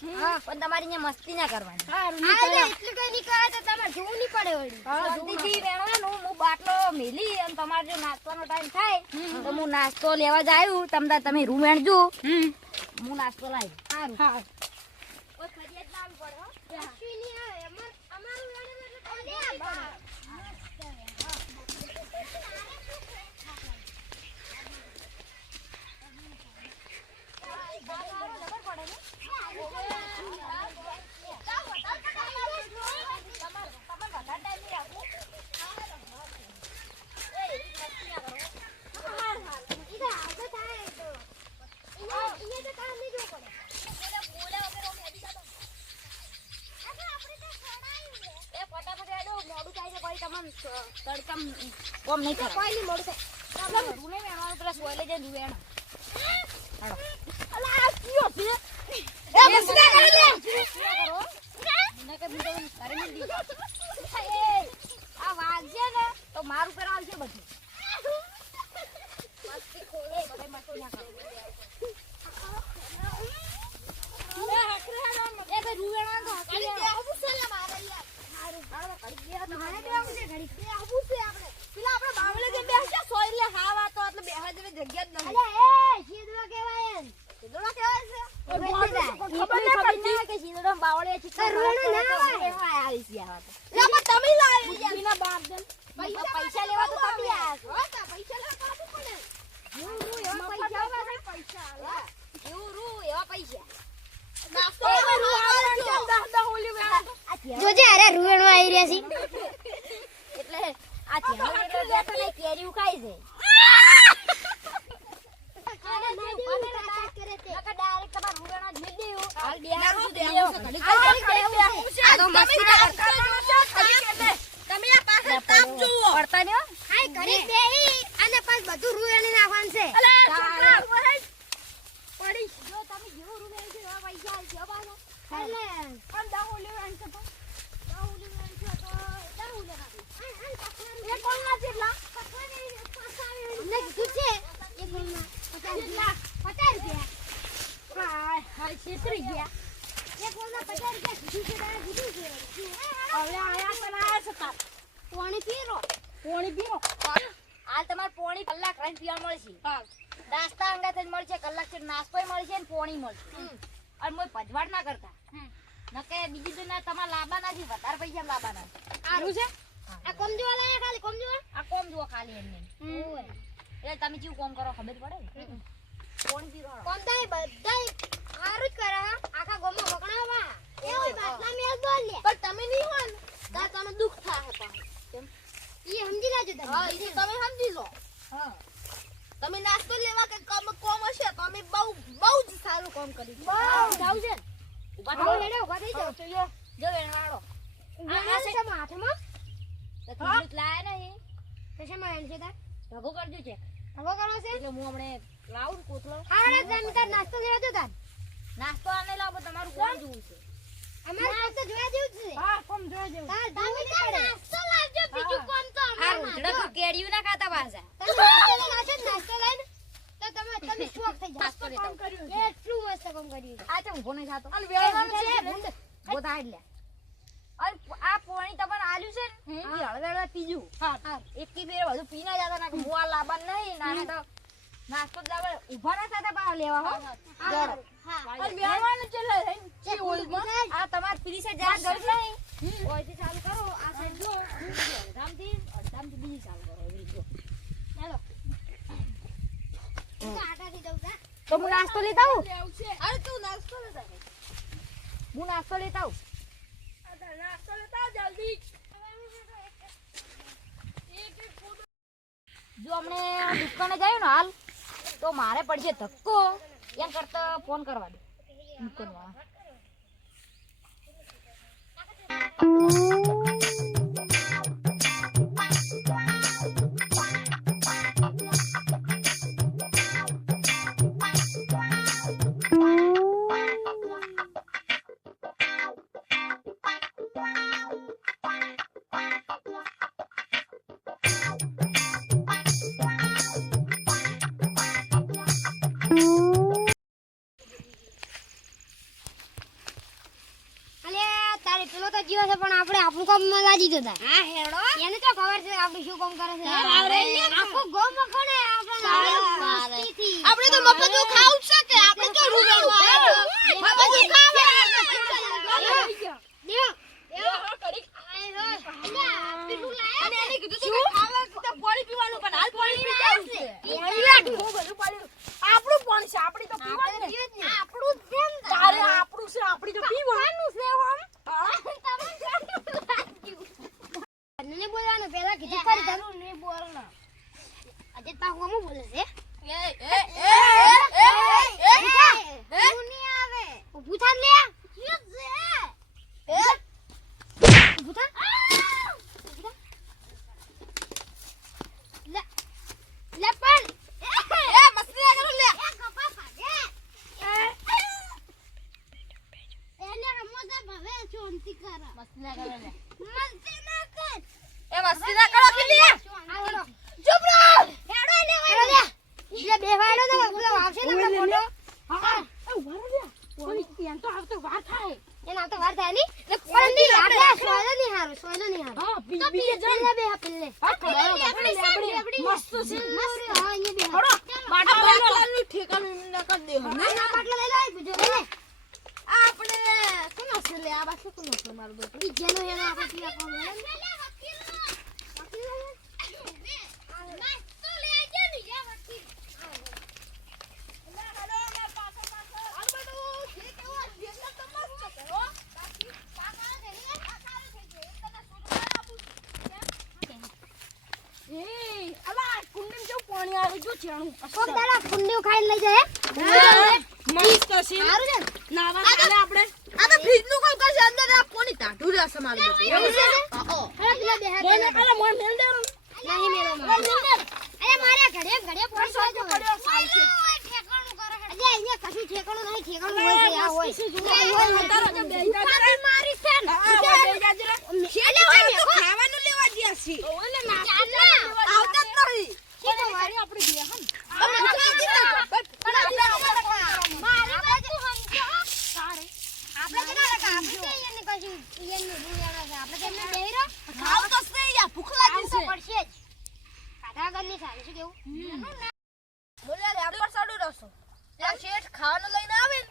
પણ તમારી અહીંયા મસ્તી ના કરવાની. એટલું કઈ નહીં કરે તો તમારે જોવું નહીં પડે વળી. જલ્દીથી વેણવાનું. હું બાટલો મેલી અને તમારે જો નાસ્તોનો ટાઈમ થાય તો હું નાસ્તો લેવા જાયું. તમે રૂમ વેણજો. હું નાસ્તો લાવી. સારું. કોઈ ફરિયાદ ના આવી પડે હો. કશું નહીં આવે. અમારું વેણેલું એટલે તમને આપવાનું. કોમ નહીં કરે. કોઈ નહીં મોડું થાય. રૂ નહીં વેણવાનું. પેલા સોયલે જઈને રૂ વેણો. હાલો. અલા આ કયો છે? એ મસ્તી કરે લે. મને કે બીજો ઘરે નહીં દી. આ વાગશે ને તો માર ઉપર આવશે બધું. મસ્તી ખોલે બધા મસ્તો ના કરે. એ હકરે હાલો. એ ભાઈ રૂ વેણવાનું તો હકરે આવું છે લે મારે યાર. હારું હાલો કડી ગયા તો મારે બે આવશે ઘડી. બે આવું છે આપણે. પેલા આપણે બાવલે જે બેસશે સોયલે હાવા તો એટલે બેહવા જેવી જગ્યા જ નથી. અલે એ શીદડો કહેવાય એમ. શીદડો કહેવાય છે. ખબર ના પડતી કે શીદડો બાવળે છે. રૂણો ના હોય. આવી છે આવા તો. લે પણ તમે લાવી બીના બાપ દે. પૈસા લેવા તો તમે આયા છો. હા તા પૈસા લેવા કાઢું પડે. એવું રૂ એવા પૈસા પૈસા આલા. એવું રૂ એવા પૈસા. નાસ્તો આ જોજે અરે રૂવેણો આવી રહ્યા છે. એટલે આ ધ્યાન એટલે બેઠો ને કેરી ખાઈ છે. ડાયરેક્ટ તમાર રૂવેણો જ મિલ દેવું. હાલ બે આવું છે ઘડી આ તો મસ્તી ના કરતા. તમે આ પાસે તાપ જુઓ. પડતા ને હાય ઘરે બેહી અને પાછ બધું રૂવેણી નાખવાનું છે. પડી જો તમે જેવું રૂવેણ છે એવા પૈસા આવશે પાછા. એટલે પણ દાહુ લેવાનું છે તો દાહુ લેવાનું છે તો દાહુ લેવાનું. એ કોણ ના જેટલા અમને કીધું છે એક મહિના 50 રૂપિયા. હાય હાય છેતરી ગયા. એક મહિના 50 રૂપિયા કીધું છે તારે કીધું છે. હવે આયા પેલા છે તાર પાણી પીરો. પોણી પીરો. હાલ તમારે પોણી કલાક રહીને પીવા મળશે. નાસ્તા અંગાત જ મળશે. કલાક થી નાસ્તોય મળશે ને પોણી મળશે. અને મોય ભજવાડ ના કરતા. નકે બીજી તો ના તમારે લાંબા નથી. વધારે પૈસા લાંબાના. આરું છે આ કોમ જોવા લાયા ખાલી કોમ જોવા. આ કોમ જુઓ ખાલી એમને. એટલે તમે કેવું કોમ કરો ખબર પડે ને. પોણી પીરો. કોમ તાય બધાય સારું જ કરે હા. આખા ગામમાં વગણાવા એવો બાટલા મેલ બોલ લે. પણ તમે નહીં હો ને તાર તમે દુખ થાય પાછું. કેમ ઈ સમજી લેજો તમે. હા ઈ તમે સમજી લો. હા તમે નાસ્તો લેવા કે કોમ હશે તો અમે બહુ જ સારું કામ કરી. બહુ જાવ છે. ઉભા થાઓ લેડે ઉભા થઈ જાવ. જો વેણવાળો. આ છે હાથમાં તો થોડું લાયા નહીં. કશામાં એલ છે તાર ભગો કરજો છે. ભગો કરો છે એટલે હું હમણે લાવું ને કોથળો. હા તમે તાર નાસ્તો લેવા દો તાર. નાસ્તો આને લાવો તમારું કોણ જોવું છે. અમારે નાસ્તો જોવા જેવું જ છે. હા કોમ જોવા જેવું. તાર તમે તાર નાસ્તો લાવજો બીજું કોમ તો આ રૂંધડા કેડિયું ના ખાતા પાછા. તમે નાસ્તો લઈને તો તમે શોખ થઈ જાવ. નાસ્તો લેતા કર્યું. એટલું મસ્ત કામ કર્યું. આ તો ઊભો નહીં થાતો. અલ વેળવાનું છે ભૂંડ. બોધા એટલે. અલ આ પોણી તમને આલ્યું છે ને ઈ હળવેળા પીજું. હા એકી ફેર બધું પી ના જાતા ના કે મુઆ લાબન નહીં ના તો નાસ્તો જ લાવે. ઊભા ના થાતા પા લેવા હો. જરો. હા અલ વેળવાનું છે લે ચી ઓલમાં આ તમાર પીસે જા ગર નહીં. ઓયથી ચાલુ કરો આ સાઈડ જો. અડધામથી બીજી ચાલુ કરો એવી જો. ચાલો તો આટાથી દઉં જા. તો હું નાસ્તો લેતા આવું. અરે તું નાસ્તો લેતા આવ. હું નાસ્તો લેતા આવું. નાસ્તો લેતા આવ જલ્દી. જો અમને દુકાને જાય ને હાલ તો મારે પડશે ધક્કો. એમ કરતા ફોન કરવા દે દુકાનવાળા. પેલો તો જીવે છે પણ આપણે આપણું કામ માં લાગી જતા. હા હેડો. એને તો ખબર છે આપણે શું કામ કરે છે. આખો ગોમ મખણે આપણે મસ્તીથી. આપણે તો મફતું ખાવું છે કે આપણે તો રૂવેલું મફતું ખાવે. દેવ અને એને કીધું તું કે ખાવા તો પાણી પીવાનું પણ હાલ પાણી પી જાય છે. આપણું પાણી છે આપણી તો પીવાનું ને. આપણું જ છે ને. તારે આપણું છે આપણી તો પીવાનું છે મને બોલવાનું પેલા કીધું ખરી જરૂર નહીં બોલના. આજે પાછું કોમ બોલે છે? તું નહીં આવે. ઊભું થા લે. ઊભું થા. લે લે પણ મસ્તી ના કરો લે. કપા પાડે. એને હમોદા ભાવે શાંતિ કરા. મસ્તી ના કરો લે. મસ્તી ના કર. એ મસ્તી ના કરો કે લે. ચૂપ રહો. હેડો લે હેડો લે. એટલે બેવાડો તો પેલો આવશે ને આપણો ફોટો. હા એ વારો લે. પોણી એમ તો આવતો વાર થાય. એને આવતો વાર થાય ની. એટલે પણ ની આપણે સોયલો ની હારું સોયલો ની હારું. હા બીજે જણ બે પેલે. આપણી મસ્ત છે. મસ્ત હા અહીંયા બે. હડો બાટા લાલનું ઠેકાણું ના કરી દે હમ. ના પાટલો લઈ લો બીજો લે. આપણે કોનો છે લે આ બાકી કોનો છે મારું બેટું. ઈ જેનો એનો આપણે પીવા કોમ લે. પાણી આવે જો છેણું કોક દાડા ફુંડીઓ ખાઈને લઈ જાય. મસ્ત છે સારું છે. નાવા કાલે આપણે આ તો ફ્રીજ નું કોઈ કરશે અંદર આ પાણી ટાઢું રહેશે મારું બેટું. એવું છે ને? હા હા પેલા બે હાથ બોલે કાલે મોન મેલ દે નહીં મેલો અરે મારા ઘડે ઘડે પોઈસો જો પડ્યો સાલ છે. ઠેકાણું કરે અજે અહીંયા કશું ઠેકાણું નહીં ઠેકાણું હોય છે આ હોય મારી છે ને ખાવાનું લેવા ગયા છે ઓલે ચાલના આવતા જ નહીં ઠીક છે મારી આપણી બે હમ ખાવ તો સે યા ભૂખ લાગી છે બોલે રે આપણ સાડું રસો ત્યાં શેઠ ખાવાનું લઈને આવે ને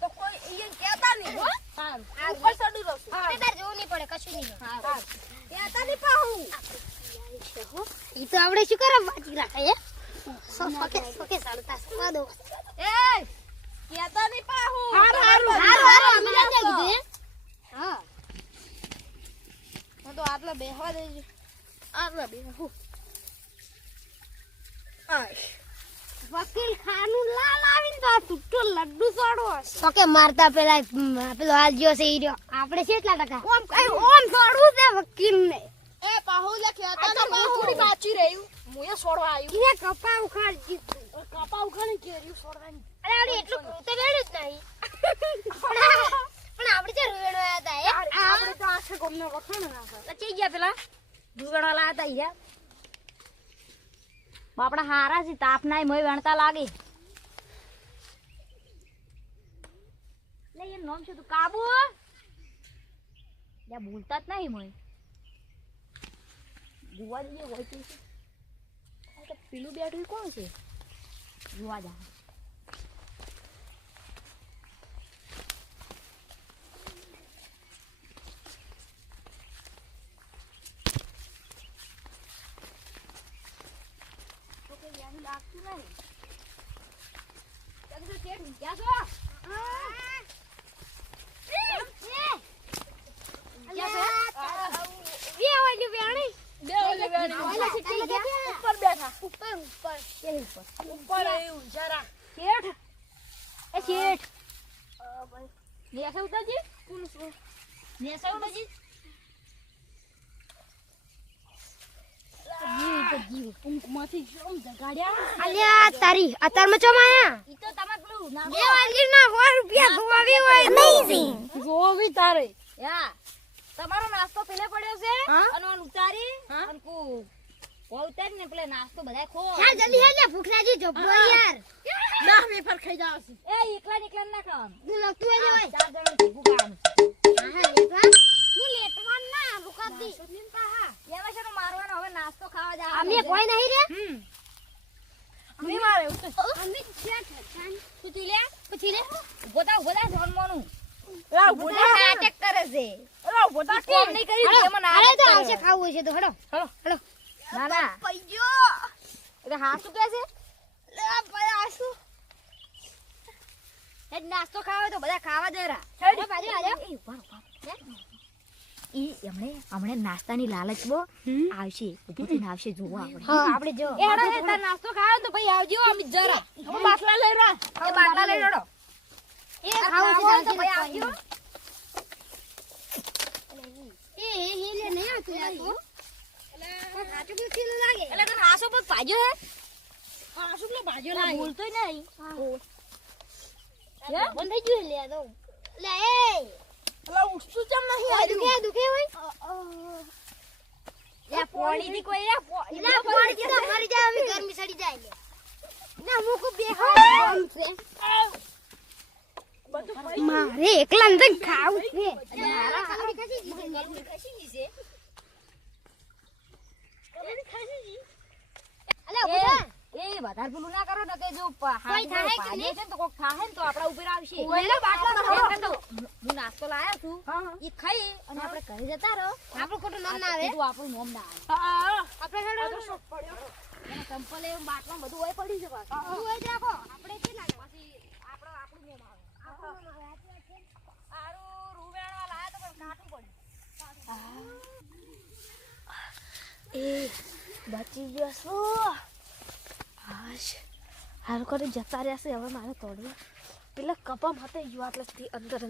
તો કોઈ ઈયન કહેતા નહીં હો સારું ઉપર સાડું રસો કહેતા નહીં પાહું ઈ તો આપણે શું કરવા વાંચી રાખે હે સોકે સાલતા સ્વાદો એ કહેતા નહીં પાહું હારું અમે લઈ કીધું હે હા હું તો આટલા બેહવા દેજો આટલા બેહું વકીલ ખાનું લાલ આવીને તો ટુટ્ટો લડ્ડુ છોડો સોકે મારતા પેલા પેલો હાલ જ્યો છે ઈ રહ્યો આપણે કેટલા ટકા ઓમ છોડવું છે વકીલ ને એ પાહુ લે કહેતા ને પાહુ થોડી બાચી રહ્યું મુએ છોડવા આવ્યું કે કપા ઉખાડ દીધું કાપા ઉખાણી કેર્યું છોડવાની અરે આવડી એટલું તો વેડું જ નહીં પણ આપણે જે રૂવેડો હતા એ આપણે તો આખે ગમને વખાણ નાખા લચી ગયા પેલા રૂવેડો હતા ઈ બાપડા હારા છે તાપ નાય મોય વણતા લાગે લે એ નામ છે તું કાબુ યા બોલતા જ નહીં મોય જોવા જઈએ હોય તો પેલું બેઠું કોણ છે જોવા જા લાગતું નહીં તમે તો શેઠ ઊંઘ્યા છો તારી અત્યારમાં ચોમાયા ઈ તો તમે પેલું ના 2 વાગીના 100 રૂપિયા ગોવી હોય અમેઝિંગ ગોવી તારે યા તમારો નાસ્તો પેલે પડ્યો છે અને ઓન ઉતારી અને કો ઉતાર ને પેલે નાસ્તો બધાય ખો હા જલ્દી હે લે ભૂખ લાગી જો યાર 10 વેફર ખાઈ જાવ છે એ એકલા ના ખાવાનું તું લગતું હે હોય 4 જણ ભૂખ ખાવાનું હા લેવા નાટક કરે છે કોમ નહીં કર્યું તેમાં અરે નાટક તો કરે. આવશે ખાવું છે તો હડો ના ના પૈજો એટલે હા શું કહે છે લે ભાઈ આસુ એ નાસ્તો ખાવા તો બધા ખાવા દે રા અરે બાજુ આજો હમણે નાસ્તાની લાલચ બો આવશે ઊભું થઈને આવશે જોવા આપણે આપણે જો એ હડો એ તાર નાસ્તો ખાવા તો ભાઈ આવજો અમે જરા હું બાટલા લઈ રહ્યો એ બાટલા લઈ રહ્યો એ ખાવું છે તો ભાઈ આવજો એ લે નહીં આવતું યાર તો એટલે કાચું નથી લાગે એટલે તને હાસો પગ ભાજ્યો હે હાસુ લે બાજુ એટલે બોલતોય નહીં બંધ થઈ ગયું લે તો લે એ એટલે ઉઠતું ચમ નહીં દુખે હોય લે પોણી ની કોઈ રે લે પાણી થી તો મરી જાય અમે ગરમી સડી જાય લે ના મુકુ બેહો આમ છે મારે એકલા અંદર ખાવું છે મારા ખસી ગઈ છે અલે એ ઉભા એ વધારે પેલું ના કરો ને કે જો કોઈ થાય કે ભાજે છે ને તો કોક થાય ને તો આપડા ઉપર આવશે ઓલે બાટલો એમ કરતો, હું નાસ્તો લાયો છું ઈ ખાઈ અને આપણે ઘરે જતા રહો આપણું ખોટું નામ ના આવે કીધું આપણું નામ ના આવે આપણે હેડો એના ચંપલ એ બાટલા બધું હોય પડ્યું છે પાછું. તું હોય જ રાખો આપણે કેટલા પછી આપણું નામ આવે આરું રૂવેણવા લાયા તો પણ કાટું પડ્યું એ બચી ગયો છું હાશ હારું કરી જતા રહ્યા છે હવે મારે તોડવું પેલા કપા માટે ગયો આટલેથી અંદર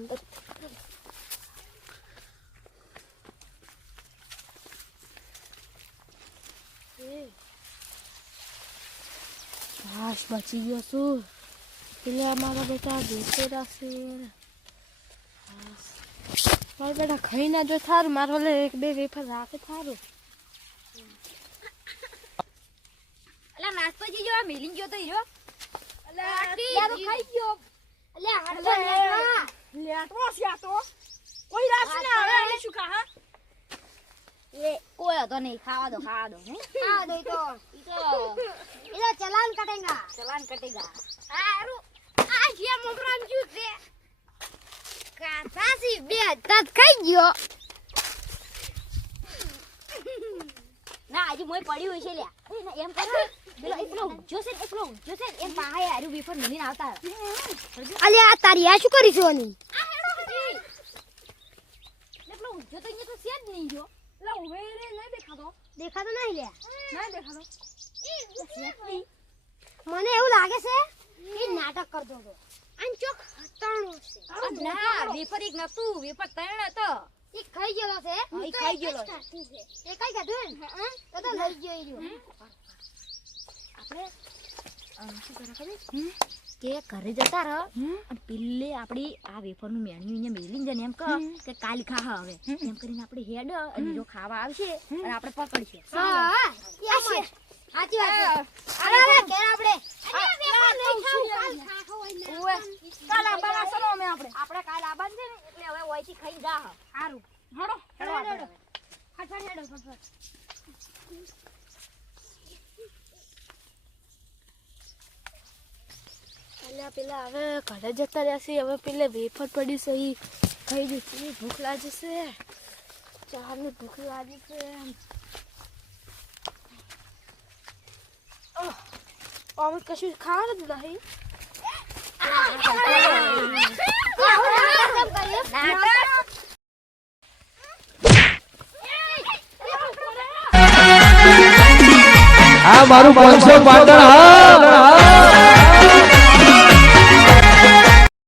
હાશ બચી ગયો છું પેલા મારા બેટા બેસે રાખશે મારા બેટા ખાઈ ના જો થારું મારો લે એક બે વેફર રાખે થારું એટલે નાસ્તો જીજો આ મેલીન ગયો તો હીરો આટી યાર ખાઈ ગયો અલે હાડો લેવા લેટવો છે તો કોઈ રાશી ના આવે એને શું કહા એ કોઈ હતો નહીં ખાવા દો હે આ દે તો ઇધર ચલાન કટેગા ચલાન કટેગા આરું આ જે મોમરામ જુ છે કાસાસી બે તત ખાઈ ગયો ના આજે મોય પડ્યું હોય છે લ્યા એ ના એમ કરો પેલો ઊંચો છે એમ પાહે આરું વેફર મેલીને આવતા અલે આ તારી આ શું કરી છો ની એટલે પેલો ઊંચો તો અહીંયા તો છે જ નહીં જો લા ઉભે રે નહીં દેખાતો દેખાતો નહીં લે નહીં દેખાતો મને એવું લાગે છે કે નાટક કરતો હતો આન ચોક હતાણો છે ના વેફર એક નતું વેફર ત્રણ હતો એ ખાઈ ગયેલો છે હા, ઈ ખાઈ ગયેલો એ કઈ ખાધું ને તો લઈ ગયો ઈ આપણે શું કરે ખબર કે ઘરે જતા રહો અને પેલે આપડી આ વેફર નું મેન્યુ અહીંયા મેલીને જને એમ કહો કે કાલ ખા હવે એમ કરીને આપણે હેડ અને જો ખાવા આવશે અને આપણે પકડશે હા હા એમ જ. સાચી વાત છે અરે અરે ઘેર આપણે અરે વેપાર નહીં ખાવું કાલ ખાખો હોય ને કાલ આબાના સનો અમે આપણે કાલ આબાન છે ને એટલે હવે ઓયથી ખાઈ જા સારું હડો હેડો હેડો ફટફટ હેડો ફટફટ અલ્યા પેલા હવે ઘરે જતા રહ્યા છે હવે પેલે વેફર પડી છે ઈ ખાઈ દીધી ભૂખ લાગી છે ચાની ભૂખ લાગી છે અમે કશું ખાવાનું જ નહીં આ મારું 500 પાટણ હા